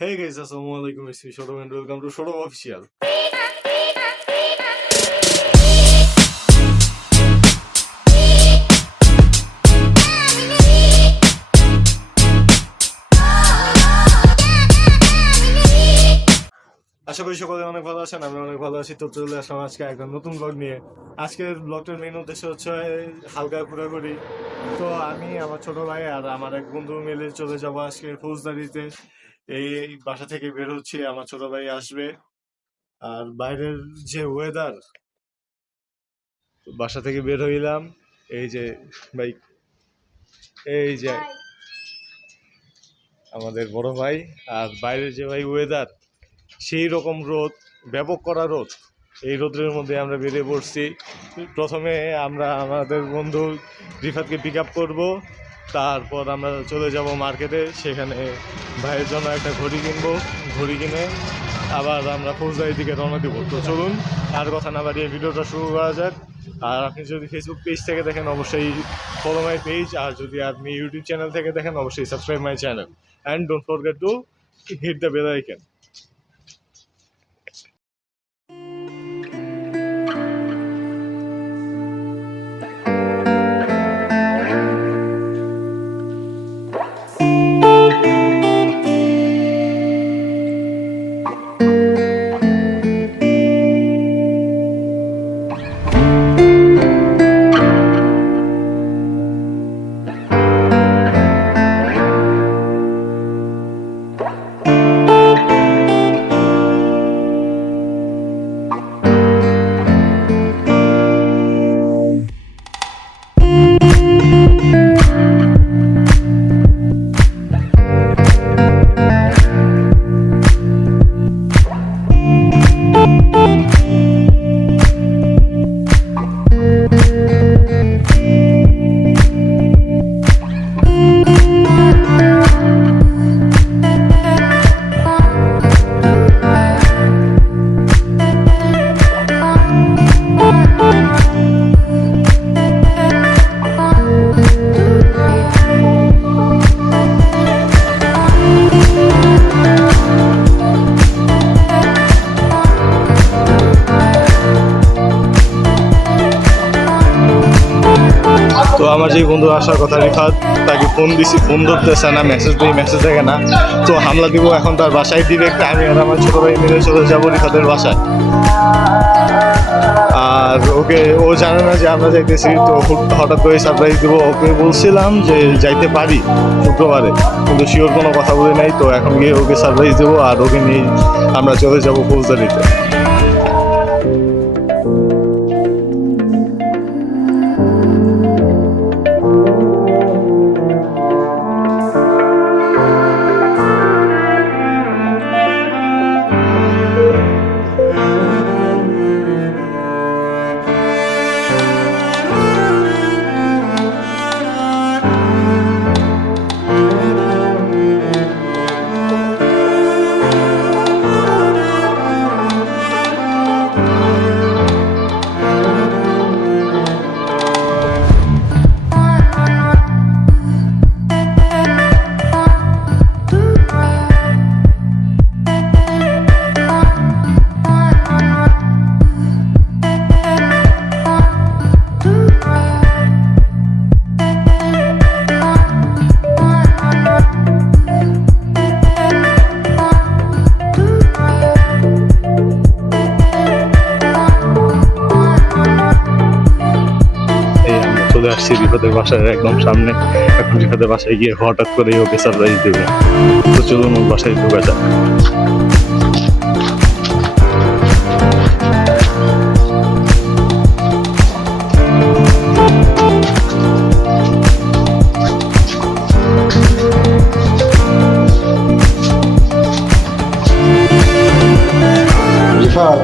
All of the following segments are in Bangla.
Hey guys, assalamualaikum. It's me, Shoto, and welcome to Shoto Official. আশা করি সকলে অনেক ভালো আছেন, আমি অনেক ভালো আছি। তো চলে আসলাম আজকে একটা নতুন ব্লগ নিয়ে। আজকের ব্লগটার মেইন উদ্দেশ্য হচ্ছে হালকা ঘোরাঘুরি। তো আমি আমার ছোট ভাই আর আমার এক বন্ধু মিলে চলে যাব আজকে ফৌজদারিতে। এই বাসা থেকে বের হচ্ছি, আমার ছোট ভাই আসবে। আর বাইরের যে ওয়েদার, বাসা থেকে বের হইলাম, এই যে ভাই, এই যে আমাদের বড় ভাই। আর বাইরের যে ভাই ওয়েদার, সেই রকম রোদ, ব্যাপক করা রোদ। এই রোদের মধ্যে আমরা বেরিয়ে পড়ছি। প্রথমে আমরা আমাদের বন্ধু রিফাতকে পিক আপ করবো, তারপর আমরা চলে যাব মার্কেটে। সেখানে ভাইয়ের জন্য একটা ঘড়ি কিনবো, ঘড়ি কিনে আবার আমরা ফৌজদারির দিকে রওনা দেবো। তো চলুন আর কথা না বাড়িয়ে ভিডিওটা শুরু করা যাক। আর আপনি যদি ফেসবুক পেজ থেকে দেখেন অবশ্যই ফলো মাই পেজ, আর যদি আপনি ইউটিউব চ্যানেল থেকে দেখেন অবশ্যই subscribe my channel and don't forget to hit the bell icon. তো আমার যেই বন্ধু আসার কথা রিফাত, তাকে ফোন দিছি, ফোন ধরতেছে না, মেসেজ দিই, মেসেজ দেখে না। তো হামলা দিব এখন তার বাসায় ডিরেক্ট। আমি আর আমার ছোট ভাই মিলে চলে যাবো রিফাতের বাসায়। আর ওকে, ও জানে না যে আমরা যাইতেছি। তো হঠাৎ করে সারপ্রাইজ দেবো। ওকে বলছিলাম যে যাইতে পারি শুক্রবারে, কিন্তু শিওর কোনো কথা বলে নাই। তো এখন গিয়ে ওকে সারপ্রাইজ দেবো আর ওকে নিয়েই আমরা চলে যাবো ফৌজদারিতে। চলে আসছি রিফাতের বাসার একদম সামনে। এখন রিফাতের বাসায় গিয়ে হঠাৎ করে ওকে সারপ্রাইজ দেবো। তো চলুন ওর বাসায় ঢোকা যাক। রিফাত,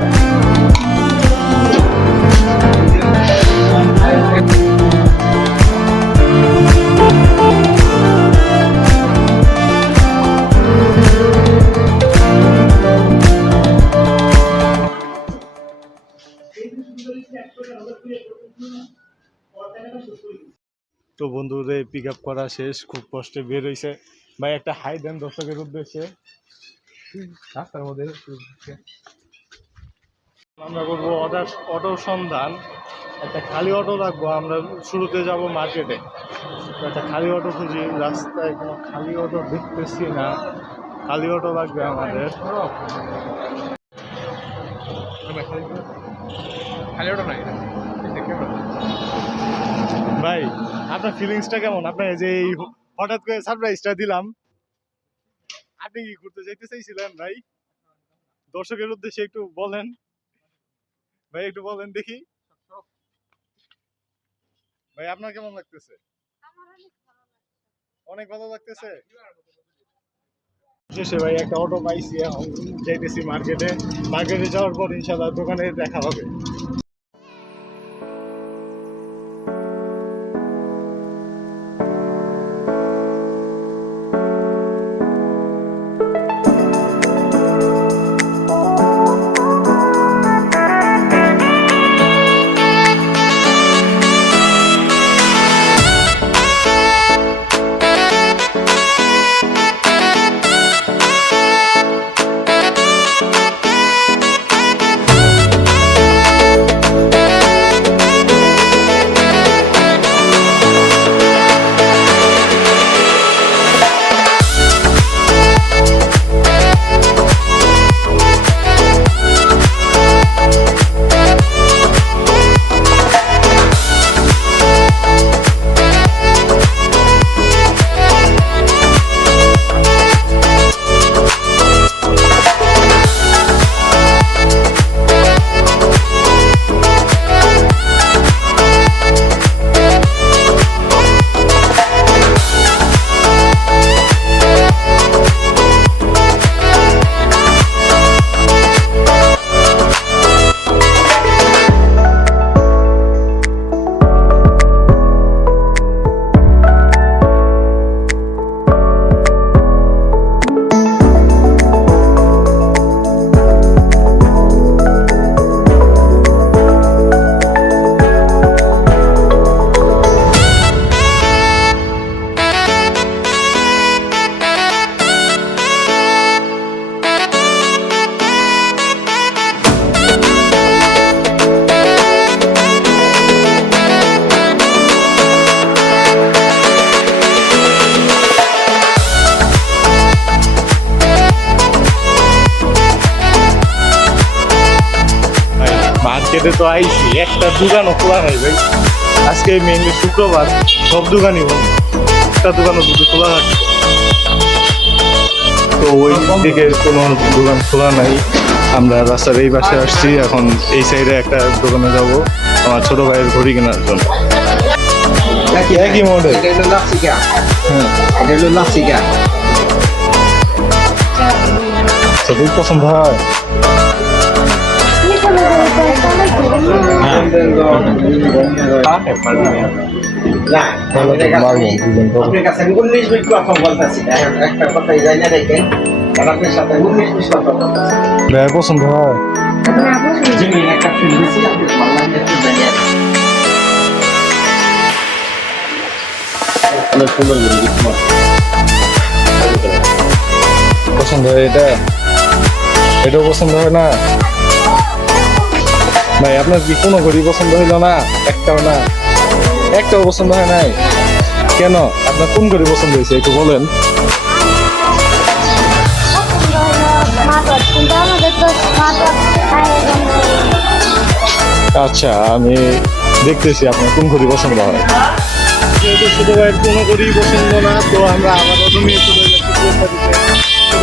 তো বন্ধুদের পিক আপ করা শেষ, খুব কষ্টে বের হয়েছে। ভাই একটা হাই দেন দর্শকের উদ্দেশ্যে। রাস্তার মধ্যে আমরা করবো অটোর সন্ধান। একটা খালি অটো রাখবো, আমরা শুরুতে যাব মার্কেটে। একটা খালি অটো খুঁজি, রাস্তায় কোনো খালি অটো দেখতেছি না। খালি অটো লাগবে আমাদের। খালি ওটা নাই ভাই আপনার ফিলিংসটা কেমন? আপনার যে এই হঠাৎ করে সারপ্রাইজটা দিলাম, আপনি কি ঘুরতে যাইতে চাইছিলেন ভাই? দর্শকের উদ্দেশ্যে একটু বলেন ভাই, একটু বলেন দেখি ভাই, আপনার কেমন লাগতেছে? অনেক ভালো লাগতেছে। শেষে ভাই একটা অটো পাইছি, এখন যাইতেছি মার্কেটে। মার্কেটে যাওয়ার পর ইনশাল্লাহ দোকানে দেখা হবে। মার্কেটে তো আইছি, একটা দোকানও খোলা নাই ভাই। আজকে মেইনলি শুক্রবার, সব দোকানই বন্ধ, একটা দোকানও দুটো খোলা থাকছে। তো ওই দিকে কোনো দোকান খোলা নাই। আমরা রাস্তার এই পাশে আসছি, এখন এই সাইডে একটা দোকানে যাব আমার ছোট ভাইয়ের ঘড়ি কেনার জন্য। একই মডেল। খুব পছন্দ হয়। পছন্দ হয়। পছন্দ হয় এটা, এটাও পছন্দ হয় না ভাই? আপনার কি কোনো ঘড়ি পছন্দ হইলো না? একটাও না? একটাও পছন্দ হয় নাই কেন? আপনার কোন ঘড়ি পছন্দ হয়েছে একটু বলেন। আচ্ছা, আমি দেখতেছি আপনার কোন ঘড়ি পছন্দ হয়। যেহেতু ছোট ভাইয়ের কোনো ঘড়ি পছন্দ না, তো আমরা আবার অটো নিয়ে চলে যাচ্ছি ছোট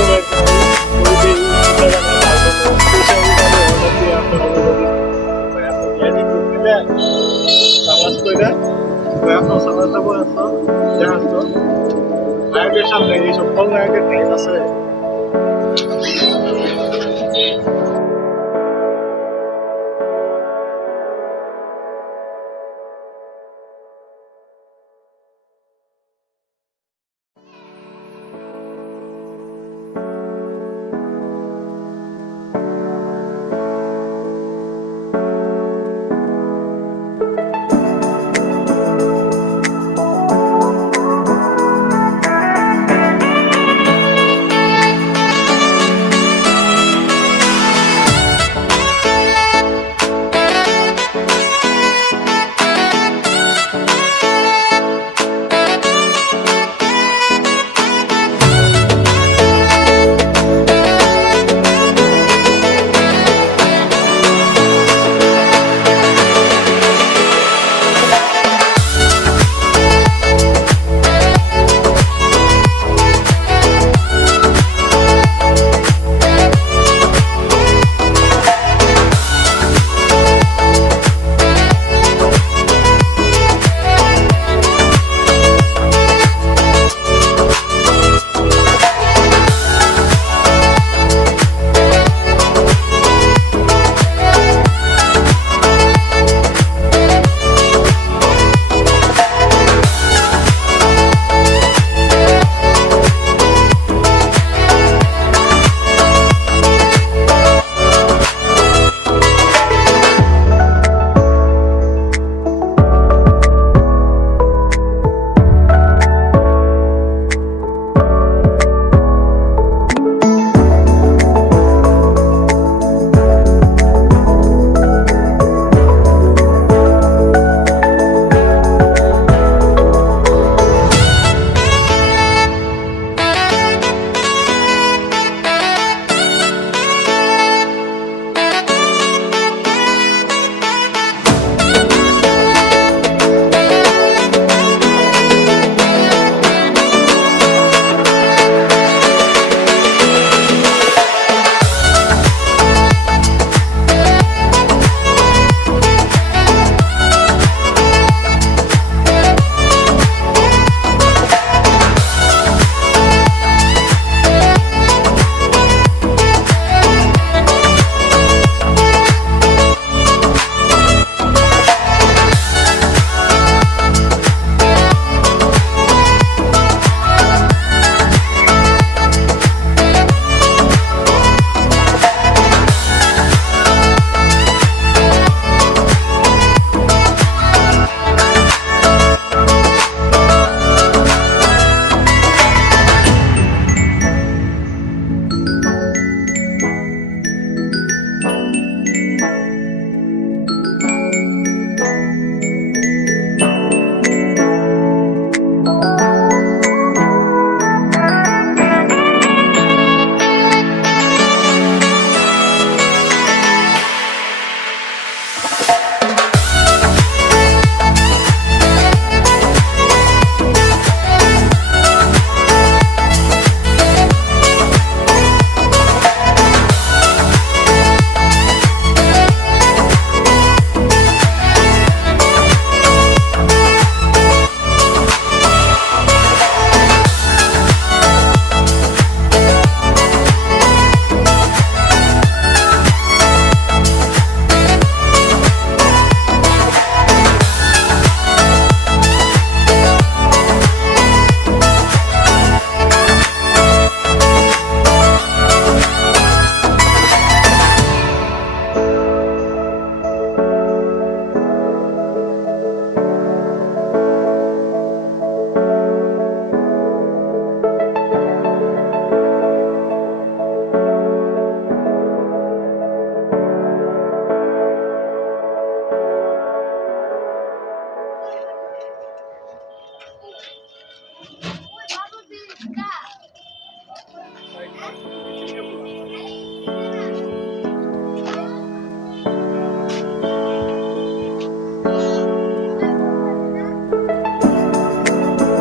ভাইয়ের সামনে এইসব ফল নায়কের টাইম আছে।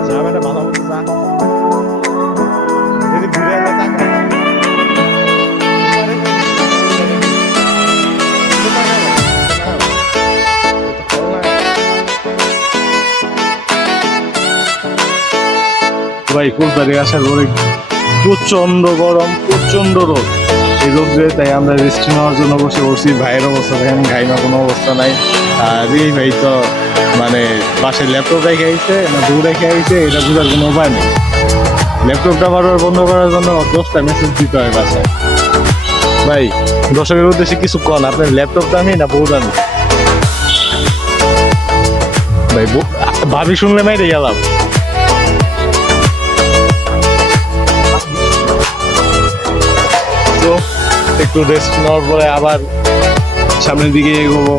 যাবে ভালো মতো যা যদি ঘুরে এলে টাকা ভাই ফুলবাড়ি আসার পরে প্রচন্ড গরম, প্রচন্ড রোদ। এই রোদ্রে তাই আমরা রেস্ট নেওয়ার জন্য বসে পড়ছি। ভাইয়ের অবস্থা দেখেন, ঘাই না কোনো অবস্থা নাই। আর এই ভাই তো মানে পাশে ল্যাপটপ রেখে আইছে না দূর রেখে আইছে, এটা বোঝার কোনো উপায় নেই। ল্যাপটপটা বারবার বন্ধ করার জন্য 10টা মেসেজ দিতে হয় বাসায়। ভাই দর্শকের উদ্দেশ্যে কিছু কন, আপনার ল্যাপটপ দামি না বউ দামি? ভাই ভাবি শুনলে মেরে গেলাম। তো একটু রেস্ট নেওয়ার পরে আবার সামনের দিকে এগোবো।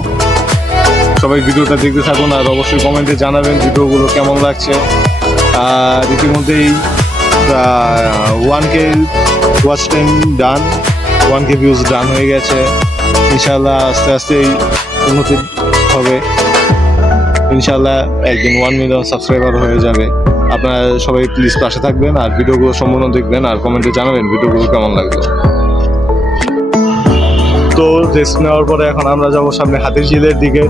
সবাই ভিডিওটা দেখতে থাকুন আর অবশ্যই কমেন্টে জানাবেন ভিডিওগুলো কেমন লাগছে। আর ইতিমধ্যেই 1K ওয়াচ টাইম ডান, 1K ভিউজ ডান হয়ে গেছে। ইনশাল্লাহ আস্তে আস্তেই উন্নতি হবে। ইনশাল্লাহ একদিন 1 মিলিয়ন সাবস্ক্রাইবার হয়ে যাবে। আপনারা সবাই প্লিজ পাশে থাকবেন আর ভিডিওগুলো সম্পূর্ণ দেখবেন আর কমেন্টে জানাবেন ভিডিওগুলো কেমন লাগলো। তো রেস্ট নেওয়ার পরে এখন আমরা যাবো সামনে হাতিরঝিলের দিকে।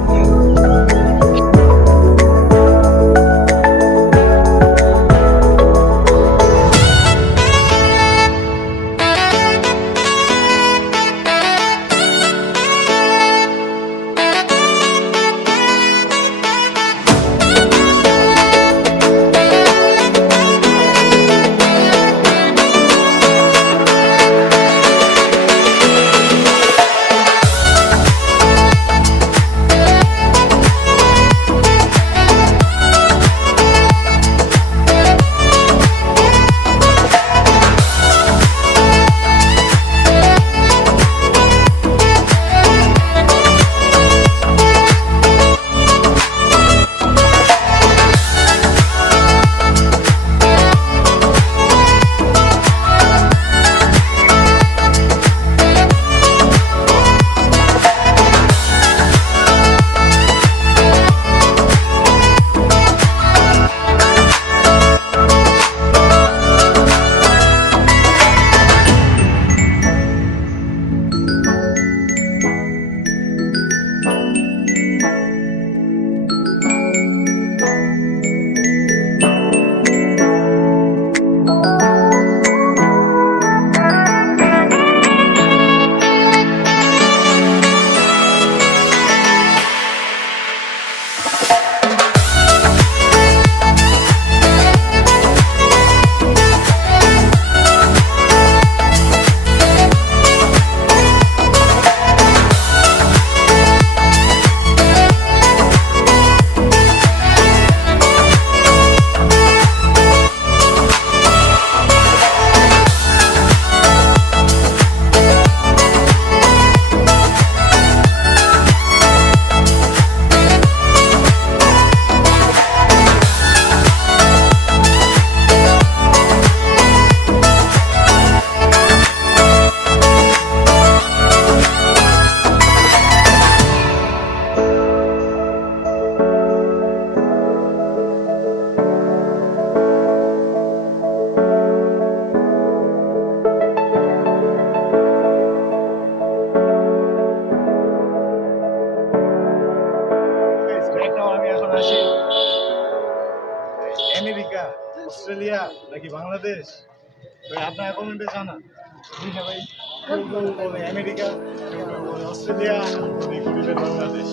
আমেরিকা, অস্ট্রেলিয়া নাকি বাংলাদেশ? ভাই আপনারা কমেন্টে জানান। ঠিক আছে ভাই, কেউ কেউ বলে আমেরিকা, কেউ কেউ বলে অস্ট্রেলিয়া, কেউ বলে বাংলাদেশ।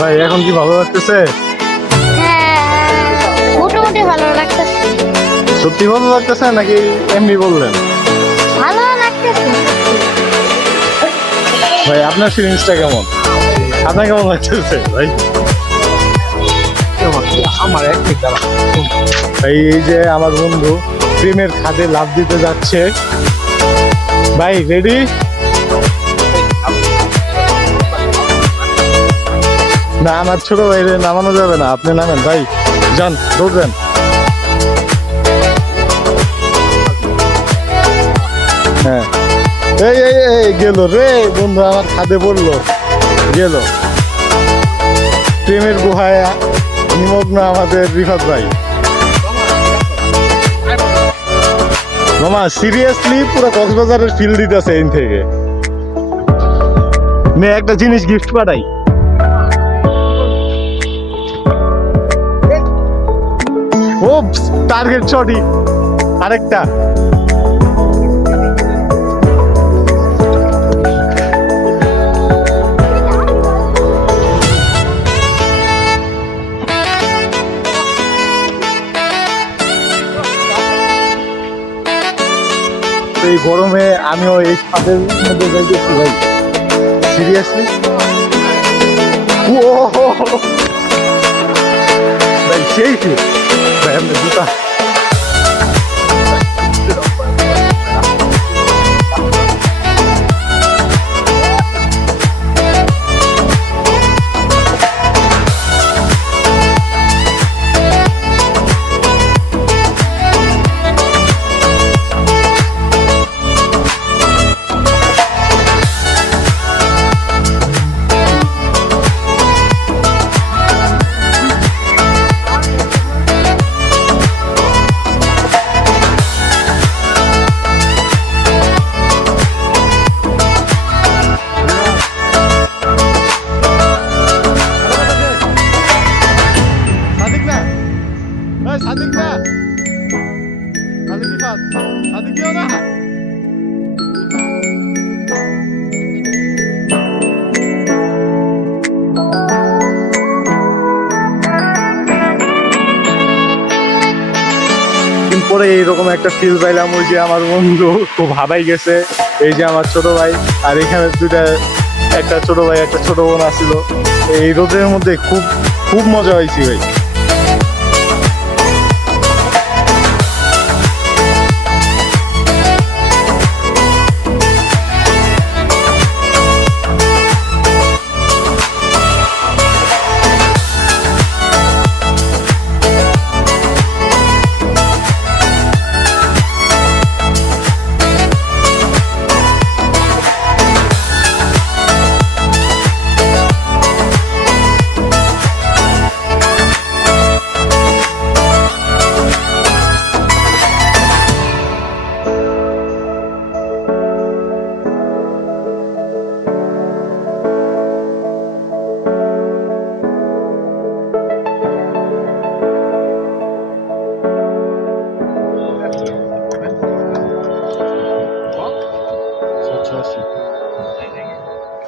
ভাই এখন কি ভালো লাগতেছে? হ্যাঁ, মোটামুটি ভালো লাগতেছে। সত্যি ভালো লাগতেছে নাকি এমনি বললেন? ভালো লাগতেছে। ভাই আপনার ফিলিংসটা কেমন? আপনার কেমন লাগতেছে ভাই? আমার এক মিনিট দাঁড়া। এই যে আমার বন্ধু প্রেমের খাদে লাফ দিতে যাচ্ছে। ভাই রেডি? না আমার ছোট ভাইরে নামানো যাবে না, আপনি নামেন ভাই, যান দৌড়েন। হ্যাঁ এই এই এই গেল রে বন্ধু, আমার খাদে পড়লো, গেল। প্রেমের গুহায় নিমগ্ন আমাদের রিফাত ভাই। মামা সিরিয়াসলি পুরো কক্সবাজারের ফিল দিতেছে এই থেকে। নে একটা জিনিস গিফট পাঠাই। ও টার্গেট সঠিক, আরেকটা। এই গরমে আমিও এই ছাদের মধ্যে যাইতেছি ভাই, সিরিয়াসলি। ও ভাই সেই কি ভাই, আপনার জুতা সাদিক না, সাদিক দিও না। পরে এইরকম একটা ফিল পাইলাম, ওই যে আমার বন্ধু খুব হাবাই গেছে, এই যে আমার ছোট ভাই, আর এখানে দুইটা, একটা ছোট ভাই একটা ছোট বোন আসছিল। এই রোদের মধ্যে খুব খুব মজা হয়েছে ভাই।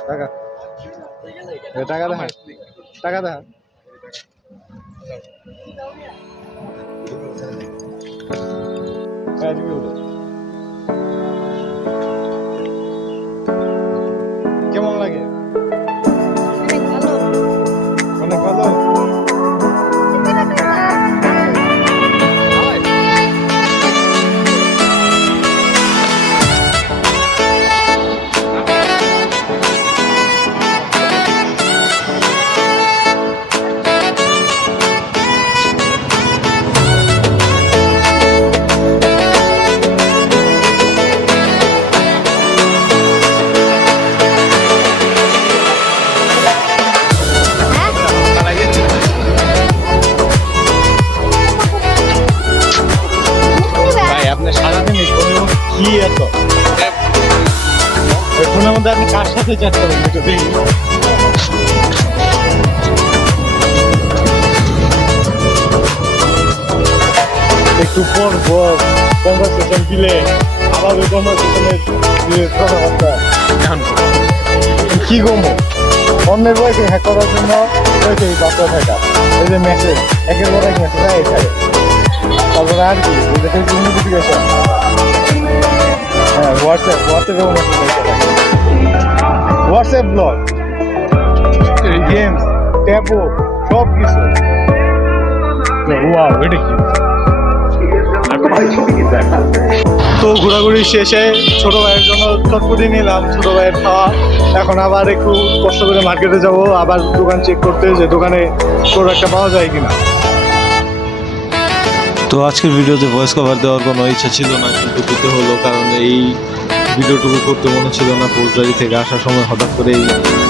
টাকা টাকা দেখা, টাকা দেখা। কেমন লাগে? অনেক ভালো। কি এত ফোনের মধ্যে আপনি কার সাথে চ্যাট করেন একটু দেখি। একটু পর কনভারসেশন দিলে আবার ওই কনভারসেশনের কথাবার্তা কি গমো, অন্যের বয়সে হ্যাক করার জন্য রয়েছে এই বাচ্চা থাকা, এই যে মেসেজ একের পর এক মেসেজ এই থাকে। তারপরে আর কি নোটিফিকেশন, হ্যাঁ হোয়াটসঅ্যাপেও মেসেজ হোয়াটসঅ্যাপ ব্লগ, গেমস, ট্যাবো, সব কিছু। ওয়াও, এটা কি? তো ঘোরাঘুরি শেষে ছোট ভাইয়ের জন্য চটপটি নিলাম, ছোট ভাইয়ের খাওয়া। এখন আবার একটু কষ্ট করে মার্কেটে যাব, আবার দোকান চেক করতে, যে দোকানে প্রোডাক্টটা পাওয়া যায় কিনা। তো আজকের ভিডিওতে ভয়েস কভার দেওয়ার কোনো ইচ্ছা ছিল না, কিন্তু দিতে হলো, কারণ এই ভিডিওটুকু করতে মনে ছিল না। পোস্টারি থেকে আসার সময় হঠাৎ করেই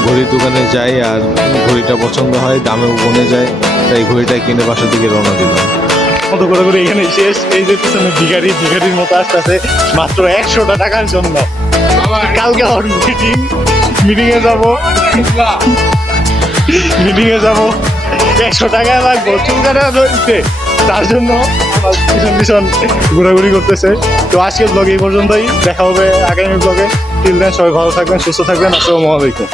ঘড়ির দোকানে যাই, আর ঘড়িটা পছন্দ হয়, দামেও কমে যায়, তাই ঘড়িটা কিনে বাসার দিকে রওনা দিলাম। মতো করে করে এখানে শেষ। এই যে পিছনে ভিখারির মতো আসতেছে মাত্র 100টা টাকার জন্য। কালকে আমার মিটিংয়ে যাবো, 100 টাকা লাগবো, চুল কাটা রয়েছে, তার জন্য আমার পিছন ঘোরাঘুরি করতেছে। তো আজকের ব্লগ এই পর্যন্তই, দেখা হবে আগামী ব্লগে। টিল দেন, সবাই ভালো থাকবেন, সুস্থ থাকবেন। আসসালামু আলাইকুম।